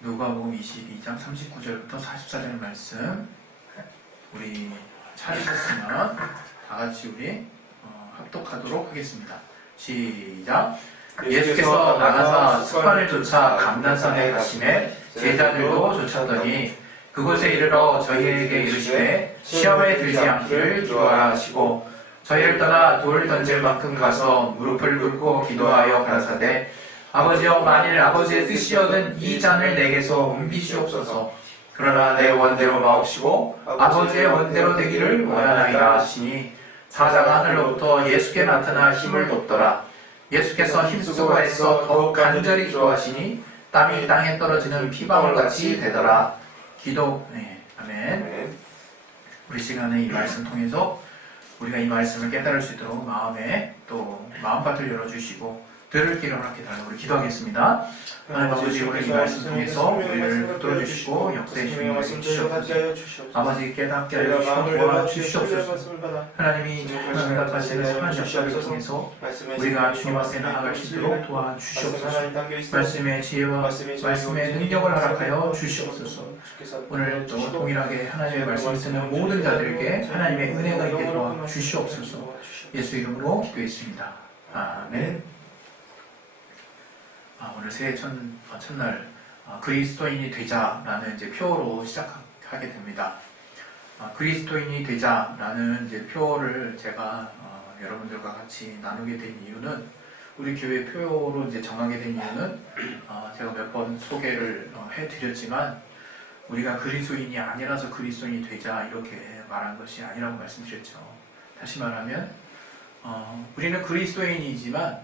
누가복음 22장 39절부터 44절 말씀 우리 찾으셨으면 다같이 우리 합독하도록 하겠습니다. 시작. 예수께서 나가사 스파를 쫓아 감난산에 가시매 제자들도 쫓았더니 그곳에 이르러 저희에게 이르시되 시험에 들지 않기를 기도하라 하시고 저희를 떠나 돌 던질 만큼 가서 무릎을 꿇고 기도하여 가라사대 아버지여 만일 아버지의 뜻이여든 이 잔을 내게서 옮기시옵소서. 그러나 내 원대로 마옵시고 아버지의 원대로 되기를 원하나이다 하시니 사자가 하늘로부터 예수께 나타나 힘을 돋더라. 예수께서 힘쓰고 애써 더욱 간절히 기도하시니 땀이 땅에 떨어지는 피방울같이 되더라. 기도. 아멘. 우리 시간에 이 말씀 통해서 우리가 이 말씀을 깨달을 수 있도록 마음에 또 마음밭을 열어주시고 들을 길을 허락해 달라고 우리 기도하겠습니다. 하나님 아버지, 오늘 이 말씀 통해서 우리를 붙들어 주시고 역사의 주님을 주시옵소서. 아버지 깨닫게 하여 주시고 도와주시옵소서. 하나님이 응답하시는 선한 역사를 통해서 우리가 주님 앞에 나아갈 수 있도록 도와주시옵소서. 말씀의 지혜와 말씀의 능력을 허락하여 주시옵소서. 오늘 또 동일하게 하나님의 말씀을 듣는 모든 자들에게 하나님의 은혜가 있게 도와주시옵소서. 예수 이름으로 기도했습니다. 아멘. 오늘 새해 첫날 그리스도인이 되자라는 이제 표어로 시작하게 됩니다. 그리스도인이 되자라는 이제 표어를 제가 여러분들과 같이 나누게 된 이유는 우리 교회 표어로 이제 정하게 된 이유는 제가 몇 번 소개를 해드렸지만 우리가 그리스도인이 아니라서 그리스도인이 되자 이렇게 말한 것이 아니라고 말씀드렸죠. 다시 말하면 우리는 그리스도인이지만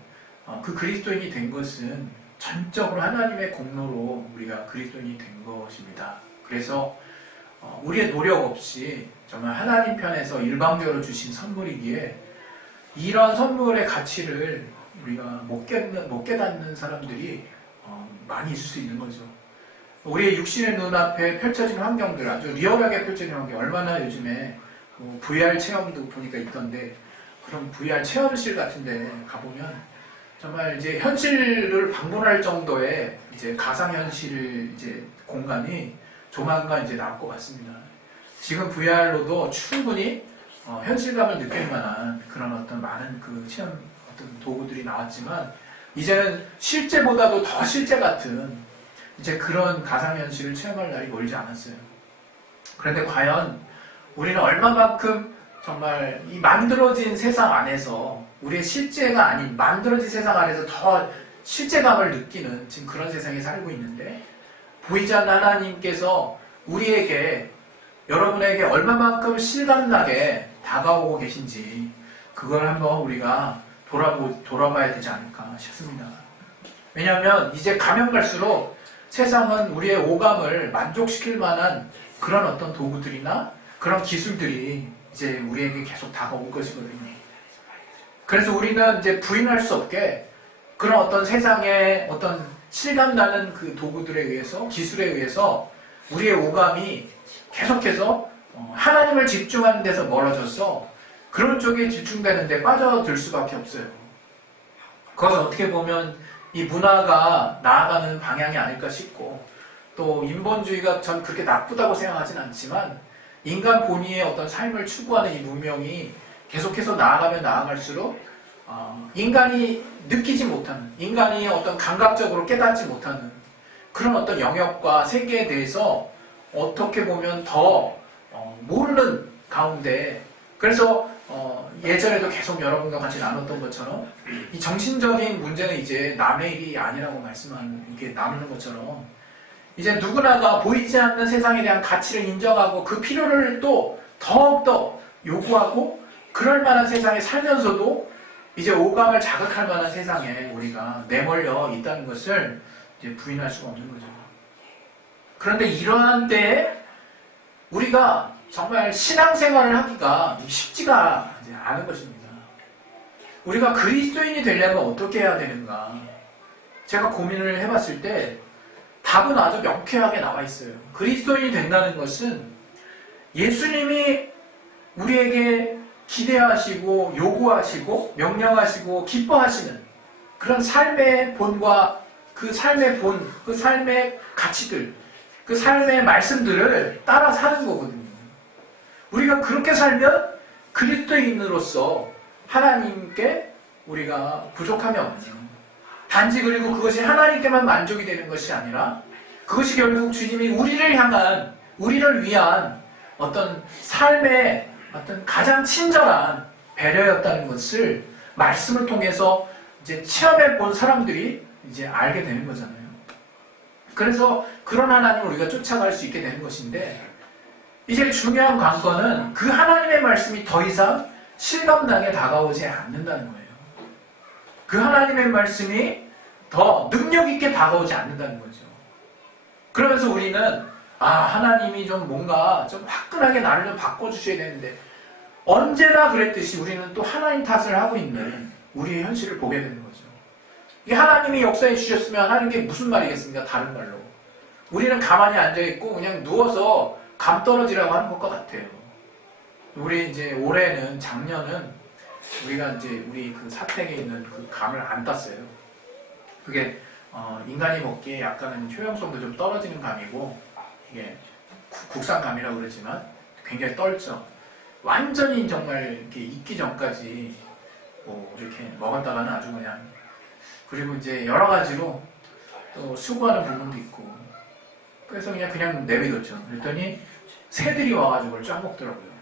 그 그리스도인이 된 것은 전적으로 하나님의 공로로 우리가 그리스도인이 된 것입니다. 그래서 우리의 노력 없이 정말 하나님 편에서 일방적으로 주신 선물이기에 이런 선물의 가치를 우리가 못 깨닫는 사람들이 많이 있을 수 있는 거죠. 우리의 육신의 눈앞에 펼쳐진 환경들, 아주 리얼하게 펼쳐진 환경, 얼마나 요즘에 VR 체험도 보니까 있던데 그런 VR 체험실 같은데 가보면 정말 이제 현실을 방문할 정도의 이제 가상현실 이제 공간이 조만간 이제 나올 것 같습니다. 지금 VR로도 충분히 현실감을 느낄 만한 그런 어떤 많은 그 체험 어떤 도구들이 나왔지만 이제는 실제보다도 더 실제 같은 이제 그런 가상현실을 체험할 날이 멀지 않았어요. 그런데 과연 우리는 얼마만큼 정말 이 만들어진 세상 안에서 우리의 실제가 아닌 만들어진 세상 안에서 더 실제감을 느끼는 지금 그런 세상에 살고 있는데 보이지 않는 하나님께서 우리에게 여러분에게 얼마만큼 실감나게 다가오고 계신지 그걸 한번 우리가 돌아봐야 되지 않을까 싶습니다. 왜냐하면 이제 가면 갈수록 세상은 우리의 오감을 만족시킬 만한 그런 어떤 도구들이나 그런 기술들이 이제 우리에게 계속 다가올 것이거든요. 그래서 우리는 이제 부인할 수 없게 그런 어떤 세상의 어떤 실감나는 그 도구들에 의해서, 기술에 의해서 우리의 오감이 계속해서 하나님을 집중하는 데서 멀어져서 그런 쪽에 집중되는데 빠져들 수밖에 없어요. 그것은 어떻게 보면 이 문화가 나아가는 방향이 아닐까 싶고 또 인본주의가 전 그렇게 나쁘다고 생각하진 않지만 인간 본위의 어떤 삶을 추구하는 이 문명이 계속해서 나아가면 나아갈수록 인간이 느끼지 못하는, 인간이 어떤 감각적으로 깨닫지 못하는 그런 어떤 영역과 세계에 대해서 어떻게 보면 더 모르는 가운데 그래서 예전에도 계속 여러분과 같이 나눴던 것처럼 이 정신적인 문제는 이제 남의 일이 아니라고 이렇게 나누는 것처럼 이제 누구나가 보이지 않는 세상에 대한 가치를 인정하고 그 필요를 또 더욱더 요구하고 그럴 만한 세상에 살면서도 이제 오감을 자극할 만한 세상에 우리가 내몰려 있다는 것을 이제 부인할 수가 없는 거죠. 그런데 이러한 때에 우리가 정말 신앙생활을 하기가 쉽지가 않은 것입니다. 우리가 그리스도인이 되려면 어떻게 해야 되는가? 제가 고민을 해봤을 때 답은 아주 명쾌하게 나와 있어요. 그리스도인이 된다는 것은 예수님이 우리에게 기대하시고 요구하시고 명령하시고 기뻐하시는 그런 삶의 본과 그 삶의 본, 그 삶의 가치들, 그 삶의 말씀들을 따라 사는 거거든요. 우리가 그렇게 살면 그리스도인으로서 하나님께 우리가 부족함이 없는, 단지 그리고 그것이 하나님께만 만족이 되는 것이 아니라 그것이 결국 주님이 우리를 향한, 우리를 위한 어떤 삶의 어떤 가장 친절한 배려였다는 것을 말씀을 통해서 이제 체험해 본 사람들이 이제 알게 되는 거잖아요. 그래서 그런 하나님을 우리가 쫓아갈 수 있게 되는 것인데, 이제 중요한 관건은 그 하나님의 말씀이 더 이상 실감나게 다가오지 않는다는 거예요. 그 하나님의 말씀이 더 능력 있게 다가오지 않는다는 거죠. 그러면서 우리는 하나님이 좀 뭔가 좀 화끈하게 나를 좀 바꿔주셔야 되는데, 언제나 그랬듯이 우리는 또 하나님 탓을 하고 있는 우리의 현실을 보게 되는 거죠. 이게 하나님이 역사해 주셨으면 하는 게 무슨 말이겠습니까? 다른 말로. 우리는 가만히 앉아있고 그냥 누워서 감 떨어지라고 하는 것과 같아요. 우리 이제 올해는, 작년은 우리가 이제 우리 그 사택에 있는 그 감을 안 땄어요. 그게 인간이 먹기에 약간은 효용성도 좀 떨어지는 감이고, 이게 국산 감이라고 그러지만 굉장히 떨죠. 완전히 정말 이렇게 익기 전까지 뭐 이렇게 먹었다가는 아주 그냥, 그리고 이제 여러 가지로 또 수고하는 부분도 있고, 그래서 그냥 내비뒀죠. 그랬더니 새들이 와가지고 그걸 쫙 먹더라고요.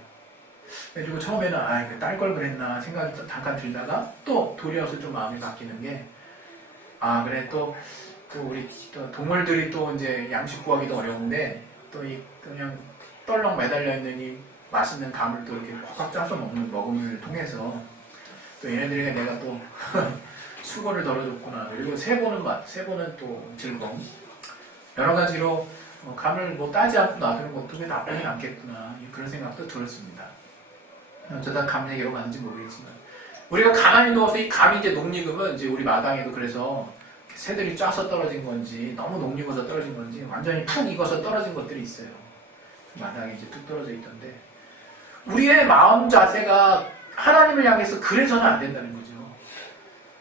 그리고 처음에는 딸 걸 그랬나 생각이 잠깐 들다가 또 도리어서 좀 마음이 바뀌는 게, 그래 또 우리 또 동물들이 또 이제 양식 구하기도 어려운데 또 이 그냥 떨렁 매달려 있는 이 맛있는 감을 또 이렇게 꽉꽉 짜서 먹음을 통해서 또 얘네들에게 내가 또 수고를 덜어줬구나. 그리고 세보는 또 즐거움. 여러 가지로 감을 뭐 따지 않고 놔두는 것도 왜 나쁘진 않겠구나. 그런 생각도 들었습니다. 어쩌다 감 얘기로 가는지 모르겠지만, 우리가 가만히 누워서 이 감이 이제 녹익으면 이제 우리 마당에도 그래서 새들이 짜서 떨어진 건지 너무 녹익어서 떨어진 건지 완전히 푹 익어서 떨어진 것들이 있어요. 마당에 이제 뚝 떨어져 있던데, 우리의 마음 자세가 하나님을 향해서 그래서는 안 된다는 거죠.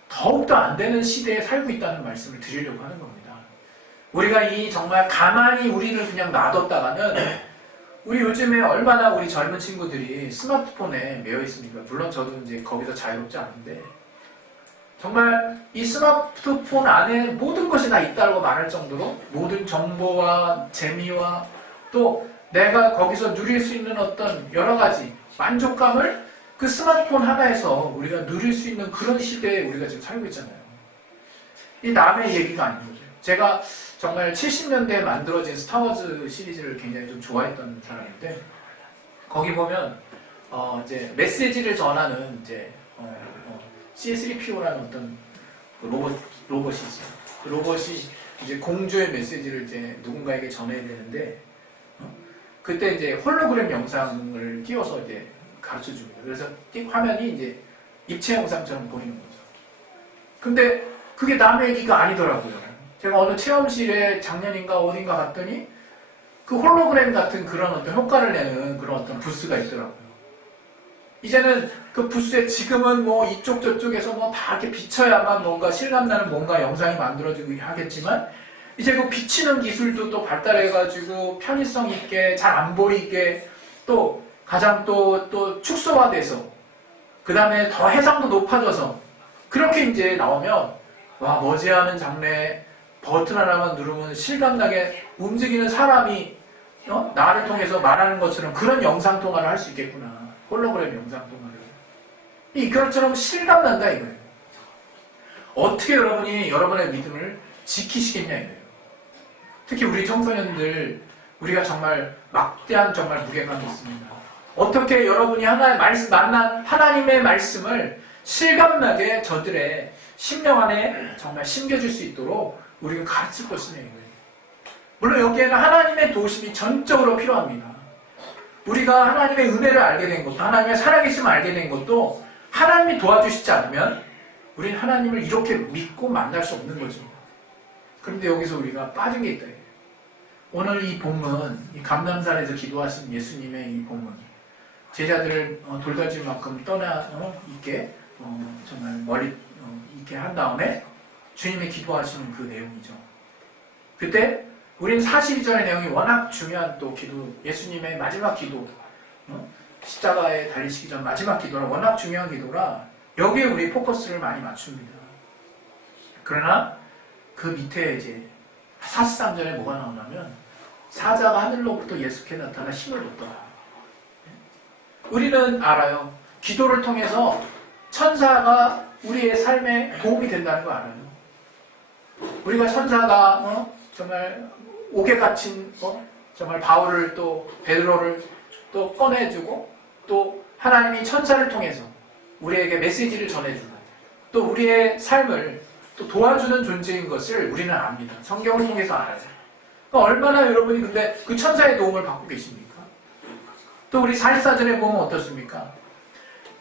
더욱더 안 되는 시대에 살고 있다는 말씀을 드리려고 하는 겁니다. 우리가 이 정말 가만히 우리를 그냥 놔뒀다가는, 우리 요즘에 얼마나 우리 젊은 친구들이 스마트폰에 매여 있습니까? 물론 저도 이제 거기서 자유롭지 않은데, 정말 이 스마트폰 안에 모든 것이 다 있다고 말할 정도로 모든 정보와 재미와 또 내가 거기서 누릴 수 있는 어떤 여러 가지 만족감을 그 스마트폰 하나에서 우리가 누릴 수 있는 그런 시대에 우리가 지금 살고 있잖아요. 이 남의 얘기가 아닌 거죠. 제가 정말 70년대에 만들어진 스타워즈 시리즈를 굉장히 좀 좋아했던 사람인데, 거기 보면 이제 메시지를 전하는 이제 C3PO라는 어떤 로봇이지. 그 로봇이 이제 공주의 메시지를 이제 누군가에게 전해야 되는데, 그때 이제 홀로그램 영상을 띄워서 이제 가르쳐 줍니다. 그래서 화면이 이제 입체 영상처럼 보이는 거죠. 근데 그게 남의 얘기가 아니더라고요. 제가 어느 체험실에 작년인가 어딘가 갔더니 그 홀로그램 같은 그런 어떤 효과를 내는 그런 어떤 부스가 있더라고요. 이제는 그 부스에 지금은 뭐 이쪽 저쪽에서 뭐 다 이렇게 비춰야만 뭔가 실감나는 뭔가 영상이 만들어지고 하겠지만, 이제 그 비치는 기술도 또 발달해가지고 편의성 있게 잘 안 보이게 또 가장 또 축소화돼서, 그 다음에 더 해상도 높아져서 그렇게 이제 나오면, 와, 머지않은 장래에 버튼 하나만 누르면 실감나게 움직이는 사람이 나를 통해서 말하는 것처럼 그런 영상통화를 할 수 있겠구나. 홀로그램 영상통화를. 이것처럼 실감난다 이거예요. 어떻게 여러분이 여러분의 믿음을 지키시겠냐 이거예요. 특히 우리 청소년들, 우리가 정말 막대한 정말 무게감이 있습니다. 어떻게 여러분이 만난 하나님의 말씀을 실감나게 저들의 심령 안에 정말 심겨줄 수 있도록 우리가 가르칠 것이냐 이거예요. 물론 여기에는 하나님의 도우심이 전적으로 필요합니다. 우리가 하나님의 은혜를 알게 된 것도, 하나님의 살아계심을 알게 된 것도 하나님이 도와주시지 않으면 우리는 하나님을 이렇게 믿고 만날 수 없는 거죠. 그런데 여기서 우리가 빠진 게 있다. 오늘 이 본문, 이 감람산에서 기도하신 예수님의 이 본문, 제자들을 돌다질만큼 떠나 있게 정말 멀리 있게 한 다음에 주님이 기도하시는 그 내용이죠. 그때 우린 42절의 내용이 워낙 중요한 또 기도, 예수님의 마지막 기도, 십자가에 달리시기 전 마지막 기도라 워낙 중요한 기도라 여기에 우리 포커스를 많이 맞춥니다. 그러나 그 밑에 이제 43절에 뭐가 나오냐면 사자가 하늘로부터 예수께 나타나 힘을 얻더라. 우리는 알아요. 기도를 통해서 천사가 우리의 삶에 도움이 된다는 거 알아요. 우리가 천사가 정말 옥에 갇힌 정말 바울을 또 베드로를 또 꺼내주고 또 하나님이 천사를 통해서 우리에게 메시지를 전해주고 또 우리의 삶을 또 도와주는 존재인 것을 우리는 압니다. 성경을 통해서 알아요. 그러니까 얼마나 여러분이 근데 그 천사의 도움을 받고 계십니까? 또 우리 44절에 보면 어떻습니까?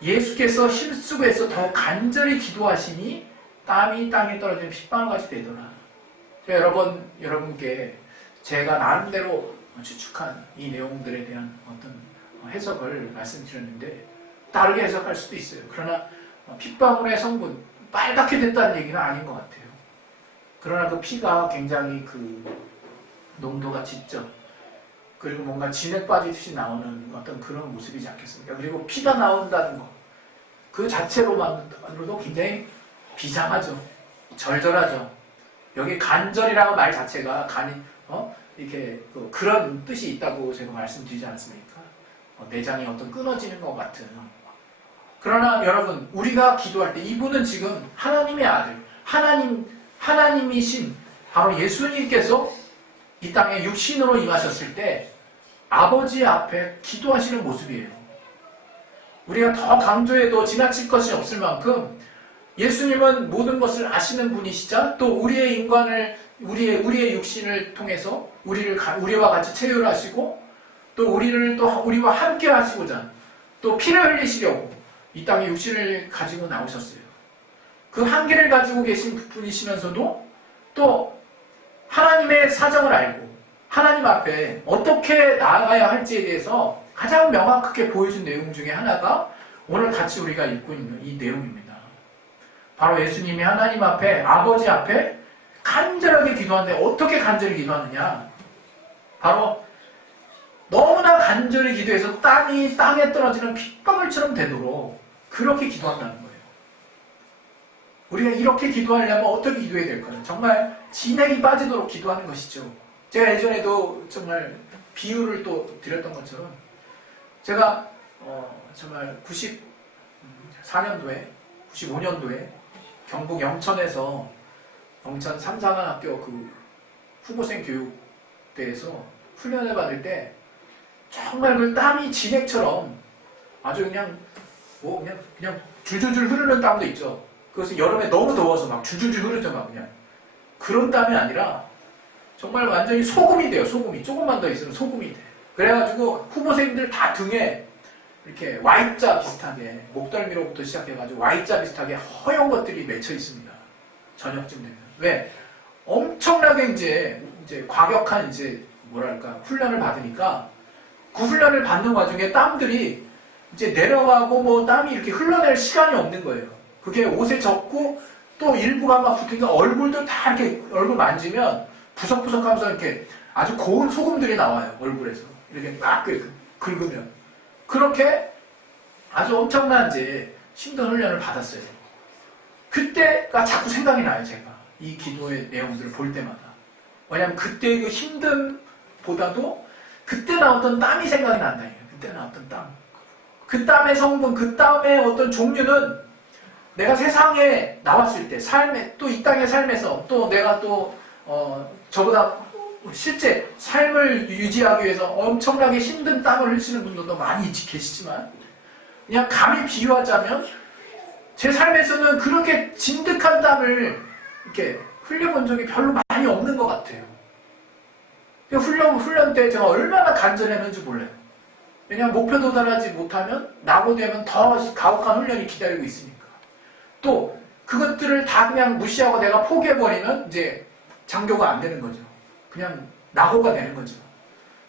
예수께서 힘쓰고 해서 더 간절히 기도하시니 땀이 땅에 떨어지는 핏방울같이 되더라. 여러분께 제가 나름대로 추측한 이 내용들에 대한 어떤 해석을 말씀드렸는데 다르게 해석할 수도 있어요. 그러나 핏방울의 성분 빨갛게 됐다는 얘기는 아닌 것 같아요. 그러나 그 피가 굉장히 그 농도가 짙죠. 그리고 뭔가 진액 빠지듯이 나오는 어떤 그런 모습이지 않겠습니까? 그리고 피가 나온다는 것 그 자체로만으로도 굉장히 비장하죠. 절절하죠. 여기 간절이라는 말 자체가 이렇게 그런 뜻이 있다고 제가 말씀드리지 않았습니까? 내장이 어떤 끊어지는 것 같은. 그러나 여러분, 우리가 기도할 때 이분은 지금 하나님의 아들, 하나님이신 바로 예수님께서 이 땅에 육신으로 임하셨을 때 아버지 앞에 기도하시는 모습이에요. 우리가 더 강조해도 지나칠 것이 없을 만큼 예수님은 모든 것을 아시는 분이시자 또 우리의 인간을 우리의 육신을 통해서 우리와 같이 체휼하시고 또 우리와 함께 하시고자 또 피를 흘리시려고 이 땅에 육신을 가지고 나오셨어요. 그 한계를 가지고 계신 분이시면서도 또 하나님의 사정을 알고 하나님 앞에 어떻게 나아가야 할지에 대해서 가장 명확하게 보여준 내용 중에 하나가 오늘 같이 우리가 읽고 있는 이 내용입니다. 바로 예수님이 하나님 앞에 아버지 앞에 간절하게 기도하는데 어떻게 간절히 기도하느냐? 바로 너무나 간절히 기도해서 땀이 땅에 떨어지는 핏방울처럼 되도록 그렇게 기도한다는 거예요. 우리가 이렇게 기도하려면 어떻게 기도해야 될까요? 정말 진액이 빠지도록 기도하는 것이죠. 제가 예전에도 정말 비유를 또 드렸던 것처럼 제가 정말 94년도에 95년도에 경북 영천에서 영천 삼사관학교 그 후보생 교육대에서 훈련을 받을 때 정말 그 땀이 진액처럼 아주 그냥 줄줄줄 흐르는 땀도 있죠. 그것은 여름에 너무 더워서 막 줄줄줄 흐르죠. 막 그냥 그런 땀이 아니라 정말 완전히 소금이 돼요. 소금이 조금만 더 있으면 소금이 돼. 그래가지고 후보생들 다 등에 이렇게 Y자 비슷하게 목덜미로부터 시작해가지고 Y자 비슷하게 허연 것들이 맺혀 있습니다. 저녁쯤 되면. 왜? 엄청나게 이제 과격한 뭐랄까 훈련을 받으니까 그 훈련을 받는 와중에 땀들이 이제 내려가고 뭐 땀이 이렇게 흘러낼 시간이 없는 거예요. 그게 옷에 젖고 또 일부가 막 붙으니까 얼굴도 다 이렇게 얼굴 만지면 부석부석 하면서 이렇게 아주 고운 소금들이 나와요. 얼굴에서. 이렇게 딱 긁으면. 그렇게 아주 엄청난 힘든 훈련을 받았어요. 그때가 자꾸 생각이 나요, 제가. 이 기도의 내용들을 볼 때마다. 왜냐하면 그때 그 힘듦보다도 그때 나왔던 땀이 생각이 난다. 그때 나왔던 땀. 그 땀의 성분, 그 땀의 어떤 종류는 내가 세상에 나왔을 때, 또 이 땅의 삶에서 또 내가 저보다 실제 삶을 유지하기 위해서 엄청나게 힘든 땀을 흘리시는 분들도 많이 계시지만 그냥 감히 비유하자면 제 삶에서는 그렇게 진득한 땀을 이렇게 흘려본 적이 별로 많이 없는 것 같아요. 훈련 때 제가 얼마나 간절했는지 몰라요. 왜냐하면 목표 도달하지 못하면 낙오되면 더 가혹한 훈련이 기다리고 있으니까. 또 그것들을 다 그냥 무시하고 내가 포기해버리면 장교가 안 되는 거죠. 그냥 낙오가 되는 거죠.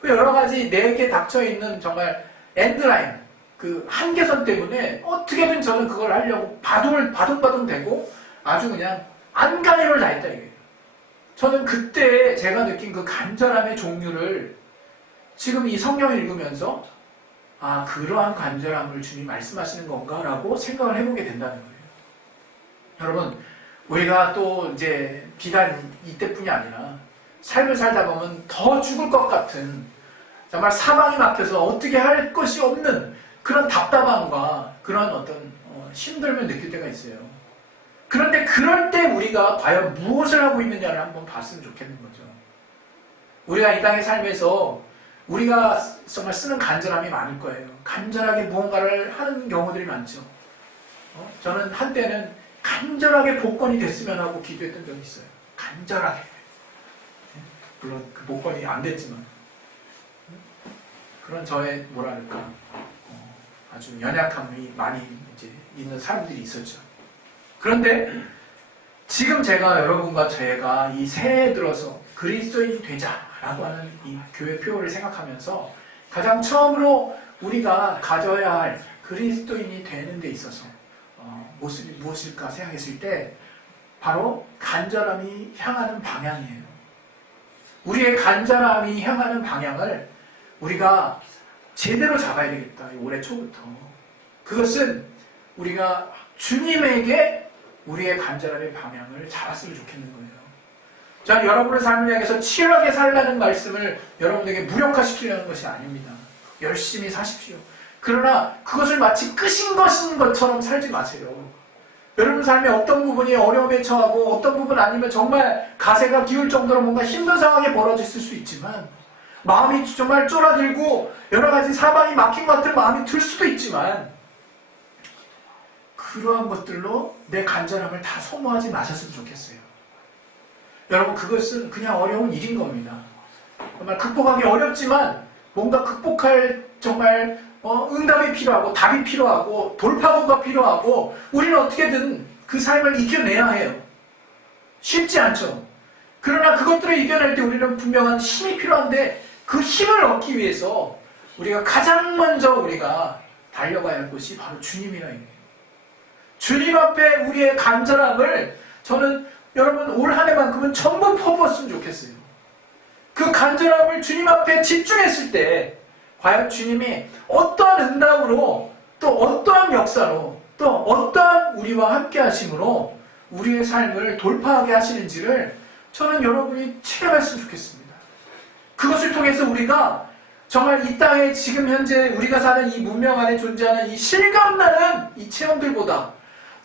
여러 가지 내게 닥쳐있는 정말 엔드라인, 그 한계선 때문에 어떻게든 저는 그걸 하려고 바둥바둥 되고 아주 그냥 안간힘을 다했다 이거예요. 저는 그때 제가 느낀 그 간절함의 종류를 지금 이 성경을 읽으면서 아, 그러한 간절함을 주님이 말씀하시는 건가라고 생각을 해보게 된다는 거예요. 여러분, 우리가 또 이제 비단 이때뿐이 아니라 삶을 살다 보면 더 죽을 것 같은 정말 사방이 막혀서 어떻게 할 것이 없는 그런 답답함과 그런 어떤 힘듦을 느낄 때가 있어요. 그런데 그럴 때 우리가 과연 무엇을 하고 있느냐를 한번 봤으면 좋겠는 거죠. 우리가 이 땅의 삶에서 우리가 정말 쓰는 간절함이 많을 거예요. 간절하게 무언가를 하는 경우들이 많죠. 저는 한때는 간절하게 복권이 됐으면 하고 기도했던 적이 있어요. 간절하게. 물론 그 복권이 안 됐지만 그런 저의 뭐랄까 아주 연약함이 많이 이제 있는 사람들이 있었죠. 그런데 지금 제가 여러분과 제가 이 새해 들어서 그리스도인이 되자라고 하는 이 교회 표어를 생각하면서 가장 처음으로 우리가 가져야 할 그리스도인이 되는 데 있어서 모습이 무엇일까 생각했을 때 바로 간절함이 향하는 방향이에요. 우리의 간절함이 향하는 방향을 우리가 제대로 잡아야 되겠다. 올해 초부터. 그것은 우리가 주님에게 우리의 간절함의 방향을 잡았으면 좋겠는 거예요. 저는 여러분의 삶을 향해서 치열하게 살라는 말씀을 여러분에게 무력화시키려는 것이 아닙니다. 열심히 사십시오. 그러나 그것을 마치 끝인 것처럼 살지 마세요. 여러분 삶의 어떤 부분이 어려움에 처하고 어떤 부분 아니면 정말 가세가 기울 정도로 뭔가 힘든 상황이 벌어졌을 수 있지만 마음이 정말 쫄아들고 여러 가지 사방이 막힌 것 같은 마음이 들 수도 있지만 그러한 것들로 내 간절함을 다 소모하지 마셨으면 좋겠어요. 여러분 그것은 그냥 어려운 일인 겁니다. 정말 극복하기 어렵지만 뭔가 극복할 정말 응답이 필요하고 답이 필요하고 돌파구가 필요하고 우리는 어떻게든 그 삶을 이겨내야 해요. 쉽지 않죠. 그러나 그것들을 이겨낼 때 우리는 분명한 힘이 필요한데 그 힘을 얻기 위해서 우리가 가장 먼저 우리가 달려가야 할 것이 바로 주님이라 이거예요. 주님 앞에 우리의 간절함을 저는 여러분 올 한 해만큼은 전부 퍼부었으면 좋겠어요. 그 간절함을 주님 앞에 집중했을 때 과연 주님이 어떠한 응답으로 또 어떠한 역사로 또 어떠한 우리와 함께 하심으로 우리의 삶을 돌파하게 하시는지를 저는 여러분이 체험했으면 좋겠습니다. 그것을 통해서 우리가 정말 이 땅에 지금 현재 우리가 사는 이 문명 안에 존재하는 이 실감나는 이 체험들보다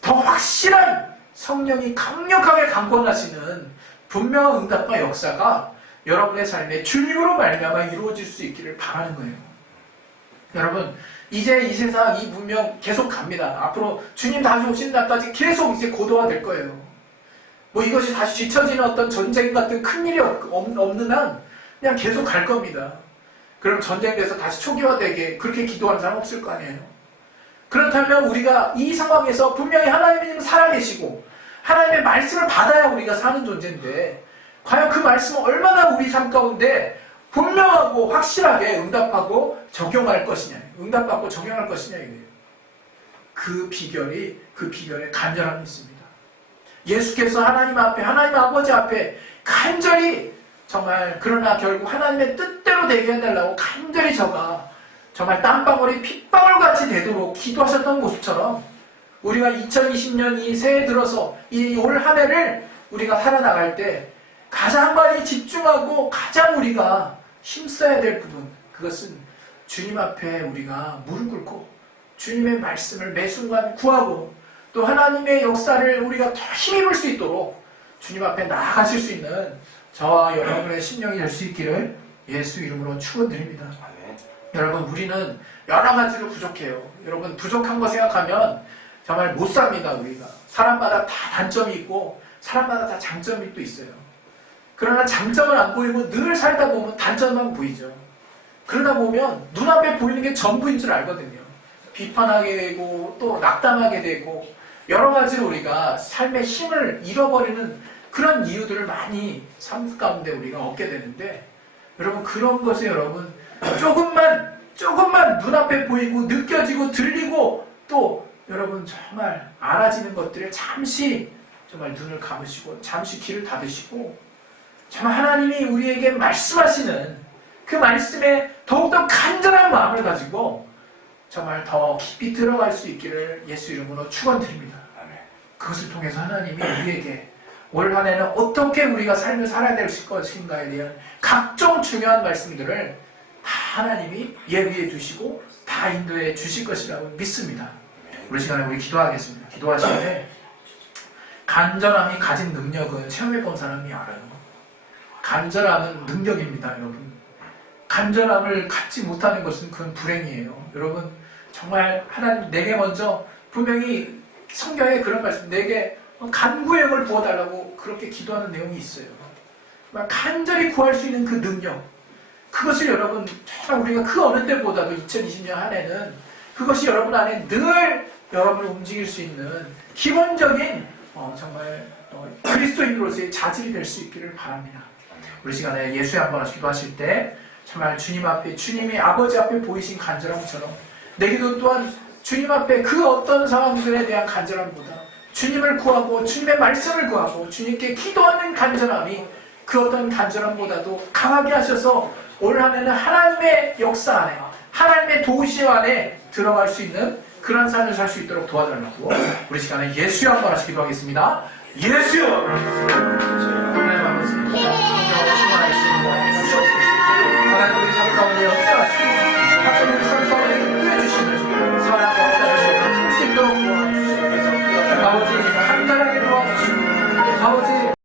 더 확실한 성령이 강력하게 강권하시는 분명한 응답과 역사가 여러분의 삶에 주님으로 말미암아 이루어질 수 있기를 바라는 거예요. 여러분 이제 이 세상 이 문명 계속 갑니다. 앞으로 주님 다시 오신 날까지 계속 이제 고도화될 거예요. 뭐 이것이 다시 뒤처지는 어떤 전쟁 같은 큰 일이 없는 한 그냥 계속 갈 겁니다. 그럼 전쟁돼서 다시 초기화되게 그렇게 기도하는 사람 없을 거 아니에요. 그렇다면 우리가 이 상황에서 분명히 하나님이 살아계시고 하나님의 말씀을 받아야 우리가 사는 존재인데 과연 그 말씀은 얼마나 우리 삶 가운데 분명하고 확실하게 응답하고 적용할 것이냐, 응답받고 적용할 것이냐 이거예요. 그 비결에 간절함이 있습니다. 예수께서 하나님 앞에, 하나님 아버지 앞에 간절히 정말 그러나 결국 하나님의 뜻대로 되게 해달라고 간절히 저가 정말 땀방울이 핏방울 같이 되도록 기도하셨던 모습처럼 우리가 2020년 이 새해 들어서 이 올 한 해를 우리가 살아나갈 때 가장 많이 집중하고 가장 우리가 힘써야 될 부분 그것은 주님 앞에 우리가 무릎 꿇고 주님의 말씀을 매 순간 구하고 또 하나님의 역사를 우리가 더 힘입을 수 있도록 주님 앞에 나아가실 수 있는 저와 여러분의 심령이 될 수 있기를 예수 이름으로 축원드립니다. 여러분 우리는 여러 가지로 부족해요. 여러분 부족한 거 생각하면 정말 못 삽니다. 우리가 사람마다 다 단점이 있고 사람마다 다 장점이 또 있어요. 그러나 장점을 안 보이고 늘 살다 보면 단점만 보이죠. 그러다 보면 눈앞에 보이는 게 전부인 줄 알거든요. 비판하게 되고 또 낙담하게 되고 여러 가지로 우리가 삶의 힘을 잃어버리는 그런 이유들을 많이 삶 가운데 우리가 얻게 되는데 여러분 그런 것에 여러분 조금만 눈앞에 보이고 느껴지고 들리고 또 여러분 정말 알아지는 것들을 잠시 정말 눈을 감으시고 잠시 귀를 닫으시고 정말 하나님이 우리에게 말씀하시는 그 말씀에 더욱더 간절한 마음을 가지고 정말 더 깊이 들어갈 수 있기를 예수 이름으로 축원드립니다. 그것을 통해서 하나님이 우리에게 올 한 해는 어떻게 우리가 삶을 살아야 될 것인가에 대한 각종 중요한 말씀들을 다 하나님이 예비해 주시고 다 인도해 주실 것이라고 믿습니다. 우리 시간에 우리 기도하겠습니다. 기도하실 때 간절함이 가진 능력은 체험해 본 사람이 알아요. 간절함은 능력입니다, 여러분. 간절함을 갖지 못하는 것은 그건 불행이에요. 여러분, 정말 하나님 내게 먼저 분명히 성경에 그런 말씀, 내게 간구의 영을 부어달라고 그렇게 기도하는 내용이 있어요. 간절히 구할 수 있는 그 능력, 그것을 여러분 정말 우리가 그 어느 때보다도 2020년 한 해는 그것이 여러분 안에 늘 여러분을 움직일 수 있는 기본적인 정말 그리스도인으로서의 자질이 될 수 있기를 바랍니다. 우리 시간에 예수의 한 번 기도하실 때 정말 주님 앞에, 주님이 아버지 앞에 보이신 간절함처럼 내 기도 또한 주님 앞에 그 어떤 상황들에 대한 간절함보다 주님을 구하고 주님의 말씀을 구하고 주님께 기도하는 간절함이 그 어떤 간절함보다도 강하게 하셔서 올 한 해는 하나님의 역사 안에, 하나님의 도우심 안에 들어갈 수 있는 그런 삶을 살 수 있도록 도와달라고 우리 시간에 예수여 한 번씩 기도하겠습니다. 예수여! 하나님 아버지, 성령으로 충만하게